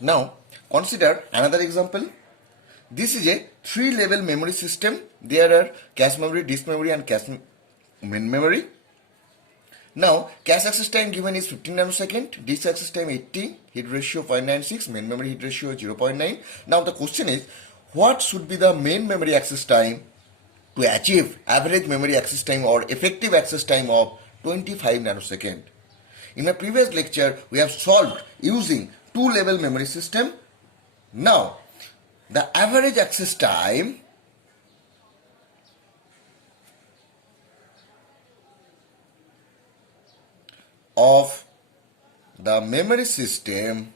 Now, consider another example. This is a 3-level memory system. There are cache memory, disk memory, and cache main memory. Now, cache access time given is 15 nanosecond, disk access time 80, heat ratio 0.96, main memory heat ratio 0.9. Now, the question is, what should be the main memory access time to achieve average memory access time or effective access time of 25 nanosecond? In my previous lecture, we have solved using 2-level memory system. Now, the average access time of the memory system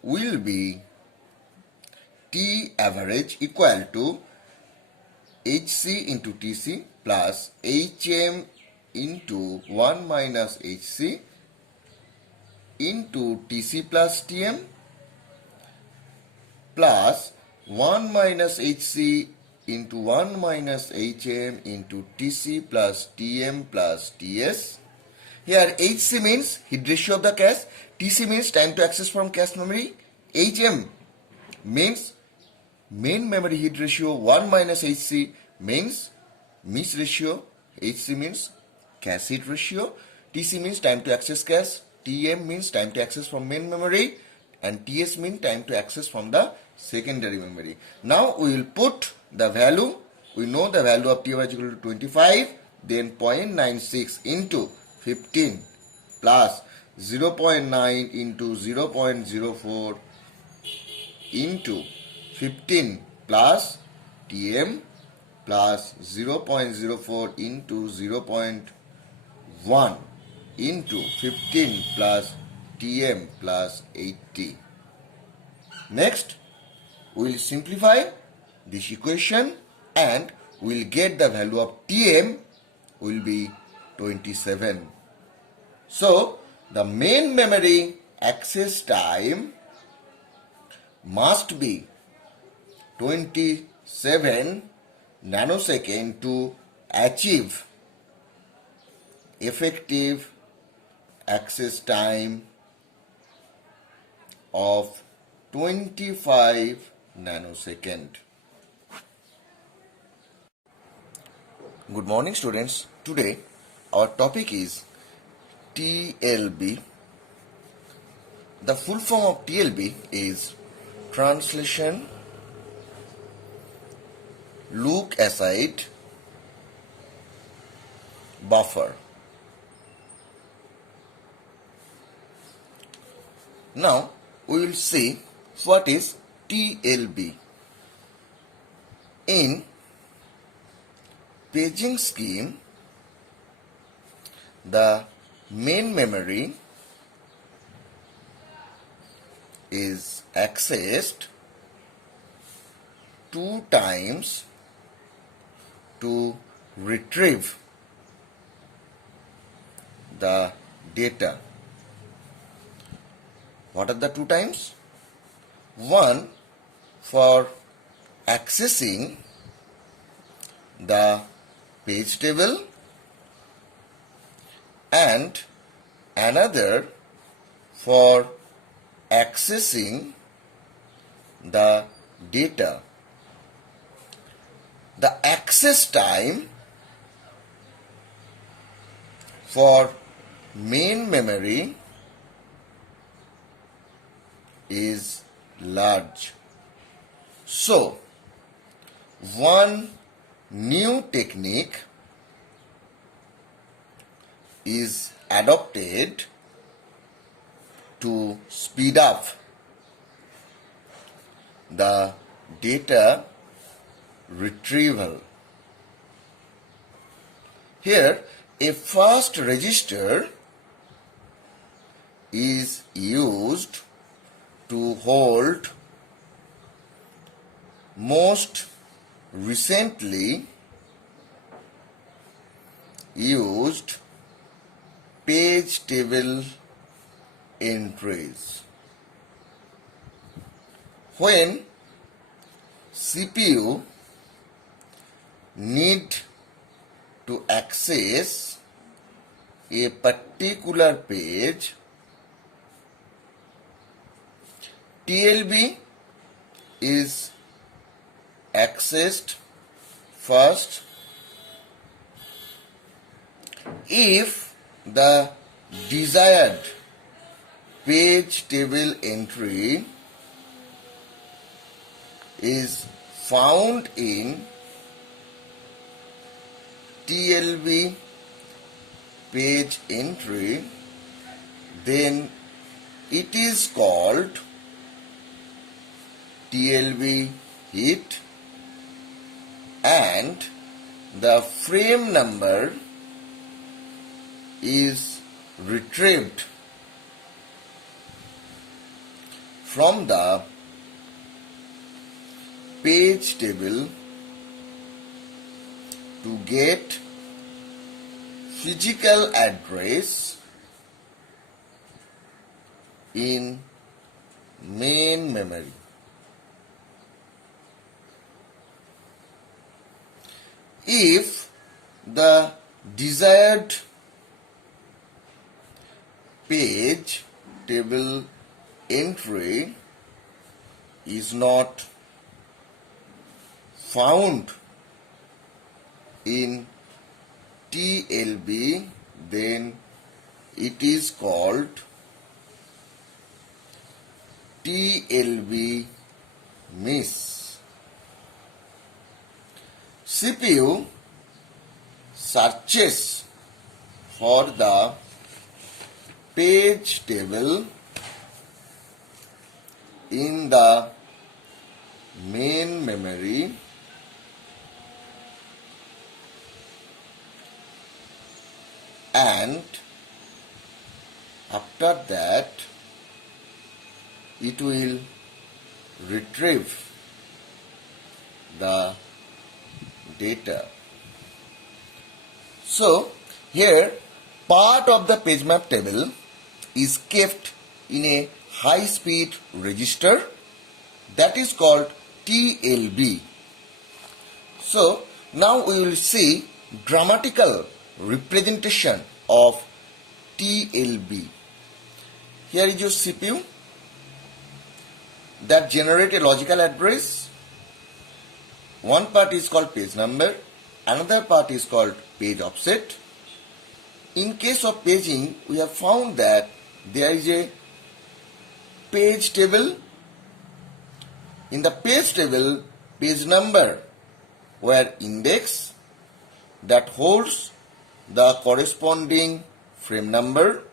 will be T average equal to HC into TC plus HM into 1 minus HC into TC plus TM plus 1 minus HC into 1 minus HM into TC plus TM plus TS. Here HC means heat ratio of the cache, TC means time to access from cache memory, HM means main memory heat ratio, 1 minus HC means miss ratio, HC means cache heat ratio, TC means time to access cache, TM means time to access from main memory, and TS means time to access from the secondary memory. Now we will put the value. We know the value of T average equal to 25, then 0.96 into 15 plus 0.9 into 0.04 into 15 plus Tm plus 0.04 into 0.1 into 15 plus Tm plus 80. Next, we will simplify this equation and we will get the value of Tm will be 27. So, the main memory access time must be 27 nanosecond to achieve effective access time of 25 nanosecond. Good morning, students. Today our topic is TLB. The full form of TLB is Translation Look Aside Buffer. Now we will see what is TLB. In paging scheme, the main memory is accessed 2 times to retrieve the data. What are the 2 times? One for accessing the page table and another for accessing the data. The access time for main memory is large. So, one new technique is adopted to speed up the data retrieval. Here, a fast register is used to hold most recently used page table entries. When CPU need to access a particular page, TLB is accessed first if the desired page table entry is found in TLB page entry, then it is called TLB hit and the frame number is retrieved from the page table to get physical address in main memory. If the desired page table entry is not found in TLB, then it is called TLB miss. CPU searches for the page table in the main memory and after that it will retrieve the data. So here part of the page map table is kept in a high speed register that is called TLB. So now we will see grammatical representation of TLB. Here is your CPU that generate a logical address. One part is called page number, another part is called page offset. In case of paging, we have found that there is a page table. In the page table, page number were index that holds the corresponding frame number.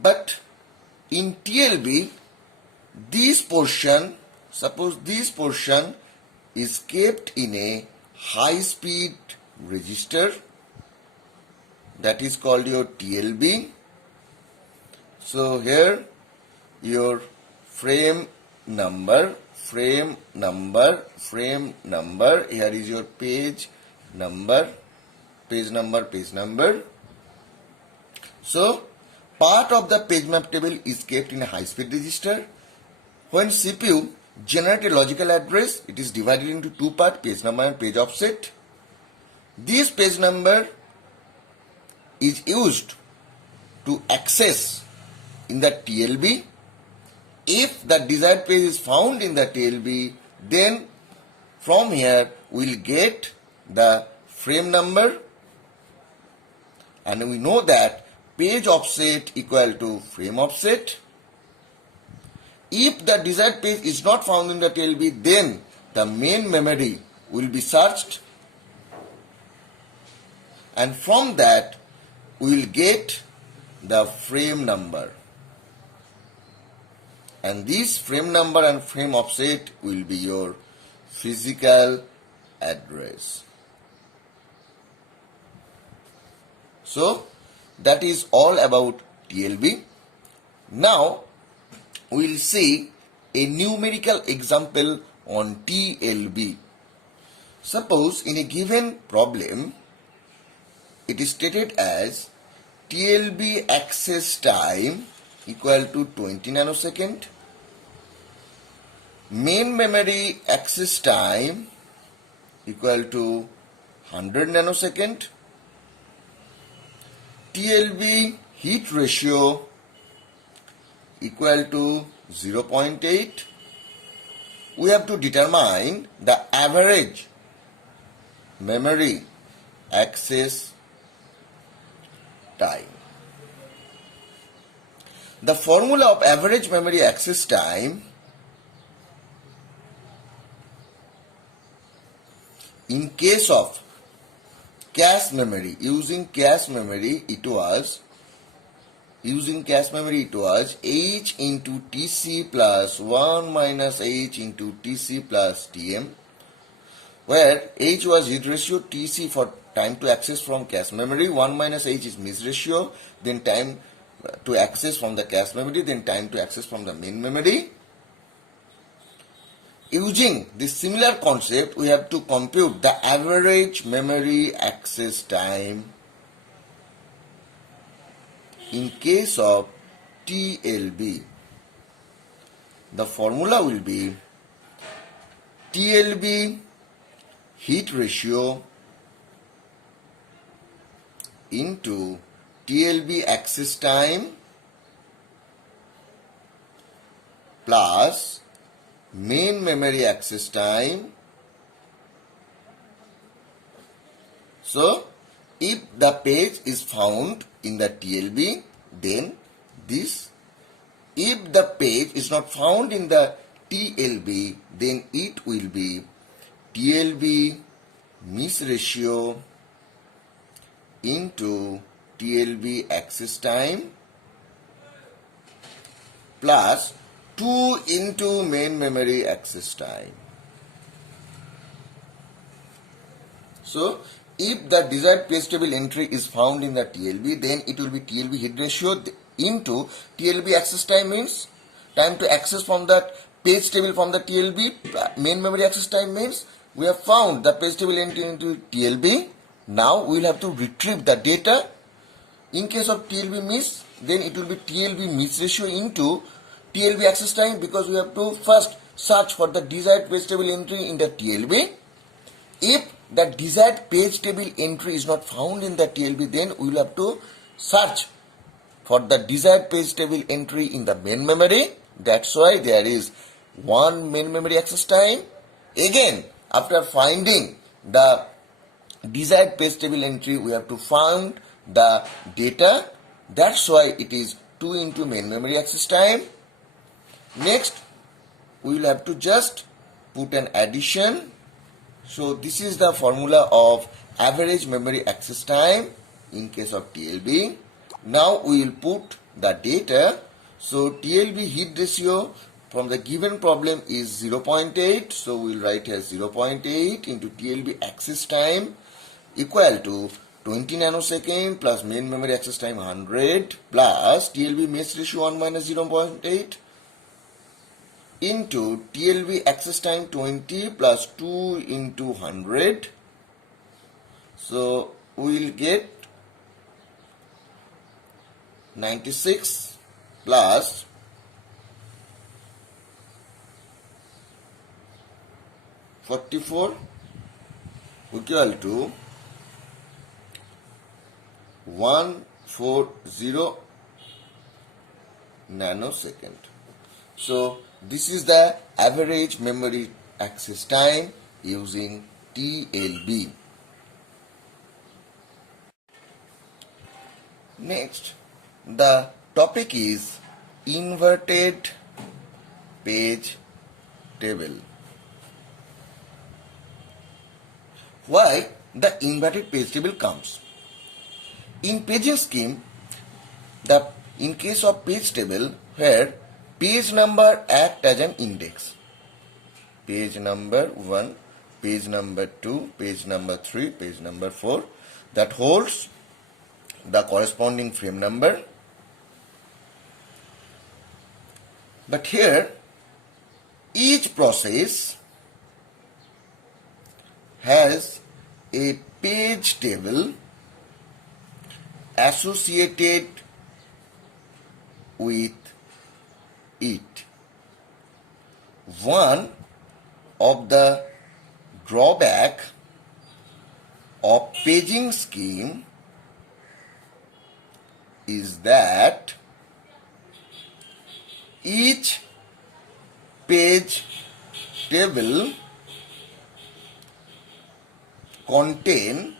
But in TLB, this portion, suppose this portion is kept in a high speed register that is called your TLB. So here your frame number, here is your page number. So part of the page map table is kept in a high speed register. When CPU generate a logical address, it is divided into two parts, page number and page offset. This page number is used to access in the TLB. If the desired page is found in the TLB, then from here we will get the frame number, and we know that page offset equal to frame offset. If the desired page is not found in the TLB, then the main memory will be searched, and from that we will get the frame number, and this frame number and frame offset will be your physical address. So that is all about TLB. Now we will see a numerical example on TLB. Suppose in a given problem, it is stated as TLB access time equal to 20 nanosecond, main memory access time equal to 100 nanosecond, TLB hit ratio equal to 0.8. We have to determine the average memory access time. The formula of average memory access time in case of cache memory, using cache memory it was h into tc plus 1 minus h into tc plus tm, where h was hit ratio, tc for time to access from cache memory, 1 minus h is miss ratio, then time to access from the cache memory, then time to access from the main memory. Using this similar concept, we have to compute the average memory access time in case of TLB. The formula will be TLB heat ratio into TLB access time plus main memory access time. So, if the page is found in the TLB, then this. If the page is not found in the TLB, then it will be TLB miss ratio into TLB access time plus 2 into main memory access time. So, if the desired page table entry is found in the TLB, then it will be TLB head ratio into TLB access time, means time to access from that page table from the TLB. Main memory access time means we have found the page table entry into TLB. Now we will have to retrieve the data. In case of TLB miss, then it will be TLB miss ratio into TLB access time, because we have to first search for the desired page table entry in the TLB. If the desired page table entry is not found in the TLB, then we will have to search for the desired page table entry in the main memory. That's why there is one main memory access time. Again, after finding the desired page table entry, we have to find the data. That's why it is 2 into main memory access time. Next, we will have to just put an addition. So this is the formula of average memory access time in case of TLB. Now we will put the data. So TLB heat ratio from the given problem is 0.8. So we will write as 0.8 into TLB access time equal to 20 nanosecond plus main memory access time 100 plus TLB miss ratio 1 minus 0.8 into TLB access time 20 plus 2 into 100. So we will get 96 plus 44 equal to 140 nanosecond. So this is the average memory access time using TLB. Next, the topic is inverted page table. Why the inverted page table comes? In paging scheme, in case of page table where page number act as an index, page number 1, page number 2, page number 3, page number 4, that holds the corresponding frame number. But here each process has a page table associated with it. One of the drawback of paging scheme is that each page table contain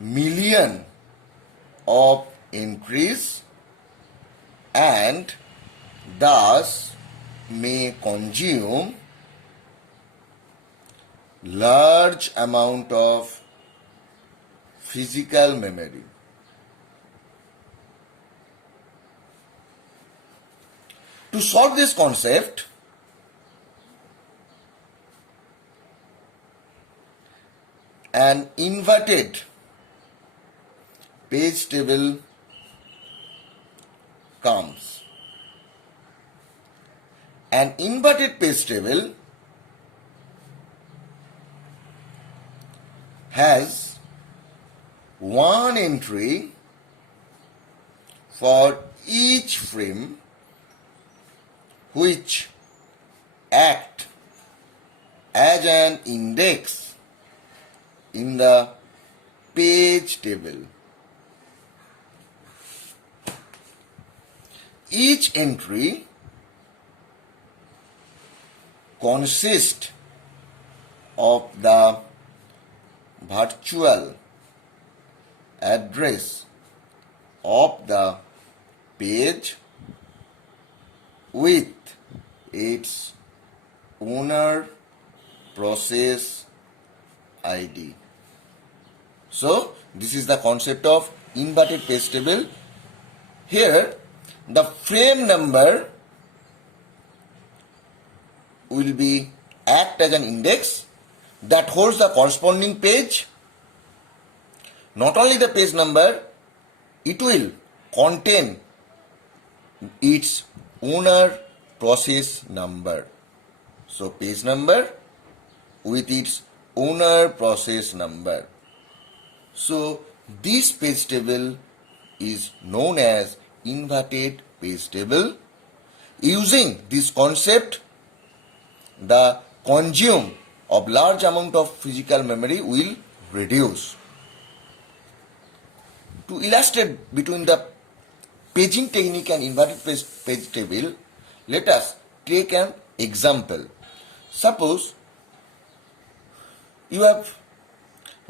million of entries and thus may consume large amount of physical memory. To solve this concept, an inverted page table comes. An inverted page table has one entry for each frame which act as an index in the page table. Each entry consists of the virtual address of the page with its owner process ID. So, this is the concept of inverted page table. Here, the frame number will be act as an index that holds the corresponding page. Not only the page number, it will contain its owner process number. So page number with its owner process number. So this page table is known as inverted page table. Using this concept, the consume of large amount of physical memory will reduce. To illustrate between the paging technique and inverted page table, let us take an example. Suppose you have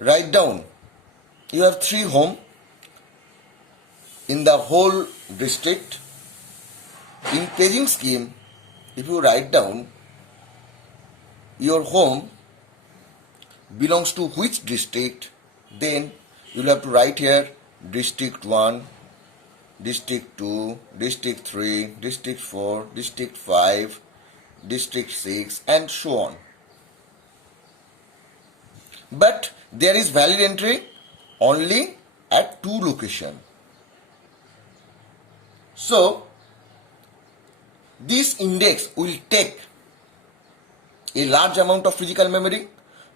you have 3 homes in the whole district. In paging scheme, if you write down your home belongs to which district, then you will have to write here district 1, district 2, district 3, district 4, district 5, district 6 and so on. But there is valid entry only at 2 locations. So this index will take a large amount of physical memory.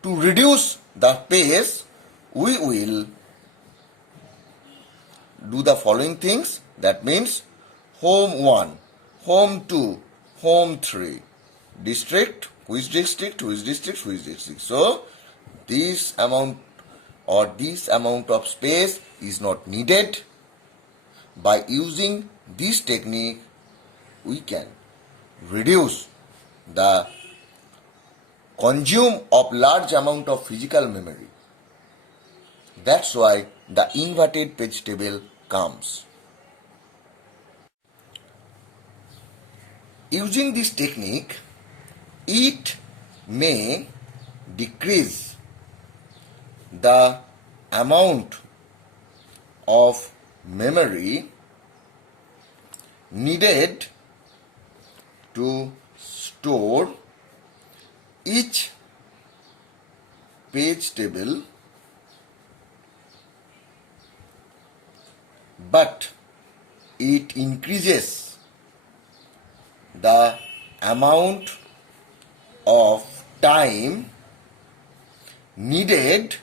To reduce the page, we will do the following things. That means home 1, home 2, home 3, district, which district, which district, which district. So this amount of space is not needed. By using this technique, we can reduce the consume of large amount of physical memory. That's why the inverted page table comes. Using this technique, it may decrease the amount of memory needed to store each page table, but it increases the amount of time needed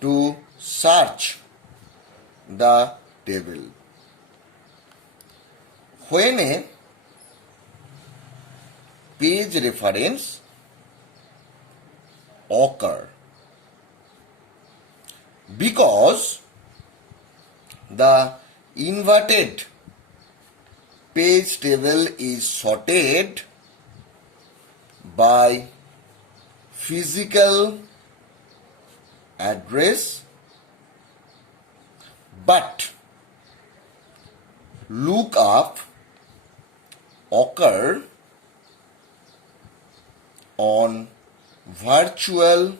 to search the table. When a page reference occur, because the inverted page table is sorted by physical address, but lookup occur on virtual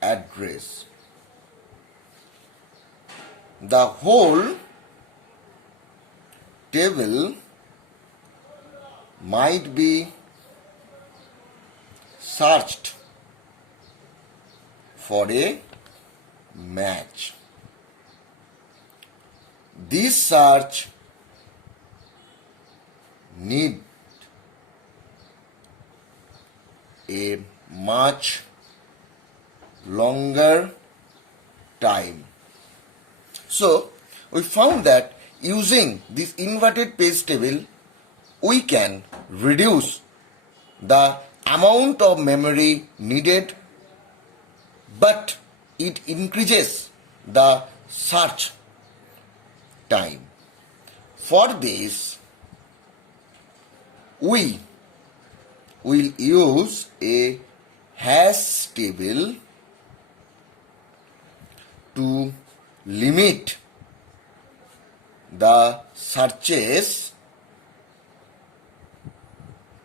address. The whole table might be searched for a match. This search need a much longer time. So, we found that using this inverted page table, we can reduce the amount of memory needed, but it increases the search time. For this, we will use a hash table to limit the searches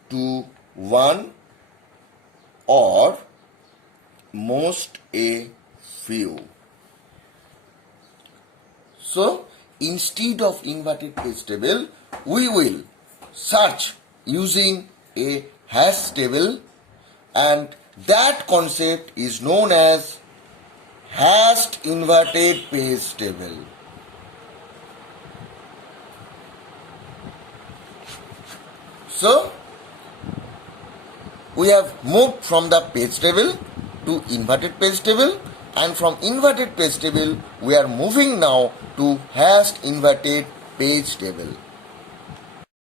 to one or most a few. So, instead of inverted page table, we will search using a hash table, and that concept is known as hashed inverted page table. So, we have moved from the page table to inverted page table, and from inverted page table we are moving now to hashed inverted page table.